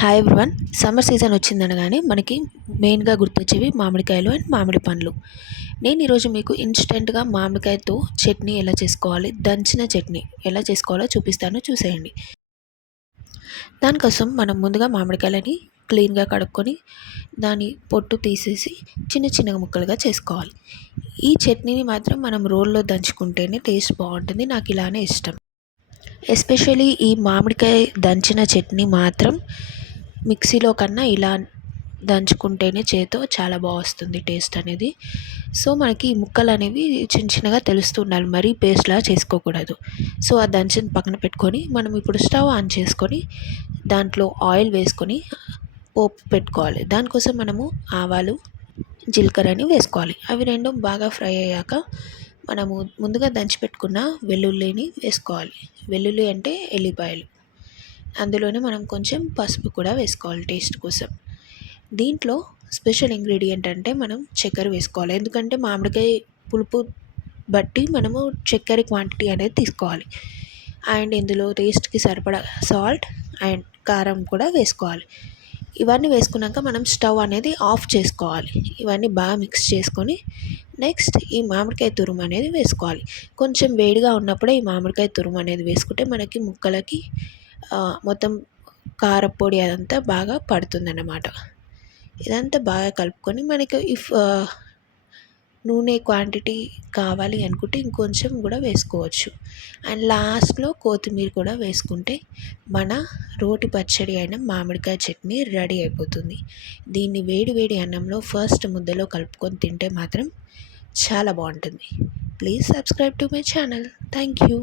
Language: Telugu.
హాయ్ వన్ సమ్మర్ సీజన్ వచ్చిందనగానే మనకి మెయిన్గా గుర్తొచ్చేవి మామిడికాయలు అండ్ మామిడి పండ్లు. నేను ఈరోజు మీకు ఇన్స్టెంట్గా మామిడికాయతో చట్నీ ఎలా చేసుకోవాలి దంచిన చట్నీ ఎలా చేసుకోవాలో చూపిస్తాను చూసేయండి. దానికోసం మనం ముందుగా మామిడికాయలని క్లీన్గా కడుక్కొని దాని పొట్టు తీసేసి చిన్న చిన్న ముక్కలుగా చేసుకోవాలి. ఈ చట్నీని మాత్రం మనం రోల్లో దంచుకుంటేనే టేస్ట్ బాగుంటుంది. నాకు ఇలానే ఇష్టం. ఎస్పెషలీ ఈ మామిడికాయ దంచిన చట్నీ మాత్రం మిక్సీలో కన్నా ఇలా దంచుకుంటేనే చేతో చాలా బాగా వస్తుంది టేస్ట్ అనేది. సో మనకి ముక్కలు అనేవి చిన్న చిన్నగా తెలుస్తూ ఉండాలి మరీ పేస్ట్లా చేసుకోకూడదు. సో ఆ దంచిన పక్కన పెట్టుకొని మనం ఇప్పుడు స్టవ్ ఆన్ చేసుకొని దాంట్లో ఆయిల్ వేసుకొని పోపు పెట్టుకోవాలి. దానికోసం మనము ఆవాలు జీలకర్రని వేసుకోవాలి. అవి రెండు బాగా ఫ్రై అయ్యాక మనము ముందుగా దంచి పెట్టుకున్న వెల్లుల్లిని వేసుకోవాలి. వెల్లుల్లి అంటే ఎల్లిపాయలు. అందులోనే మనం కొంచెం పసుపు కూడా వేసుకోవాలి టేస్ట్ కోసం. దీంట్లో స్పెషల్ ఇంగ్రీడియంట్ అంటే మనం చక్కెర వేసుకోవాలి. ఎందుకంటే మామిడికాయ పులుపు బట్టి మనము చక్కెర క్వాంటిటీ అనేది తీసుకోవాలి. అండ్ ఇందులో టేస్ట్కి సరిపడా సాల్ట్ అండ్ కారం కూడా వేసుకోవాలి. ఇవన్నీ వేసుకున్నాక మనం స్టవ్ అనేది ఆఫ్ చేసుకోవాలి. ఇవన్నీ బాగా మిక్స్ చేసుకొని నెక్స్ట్ ఈ మామిడికాయ తురుము అనేది వేసుకోవాలి. కొంచెం వేడిగా ఉన్నప్పుడే ఈ మామిడికాయ తురుము అనేది వేసుకుంటే మనకి ముక్కలకి మొత్తం కారపొడి అదంతా బాగా పడుతుందన్నమాట. ఇదంతా బాగా కలుపుకొని మనకి ఇఫ్ నూనె క్వాంటిటీ కావాలి అనుకుంటే ఇంకొంచెం కూడా వేసుకోవచ్చు. అండ్ లాస్ట్లో కొత్తిమీర కూడా వేసుకుంటే మన రోటి పచ్చడి అయిన మామిడికాయ చట్నీ రెడీ అయిపోతుంది. దీన్ని వేడి వేడి అన్నంలో ఫస్ట్ ముద్దలో కలుపుకొని తింటే మాత్రం చాలా బాగుంటుంది. Please subscribe to my channel thank you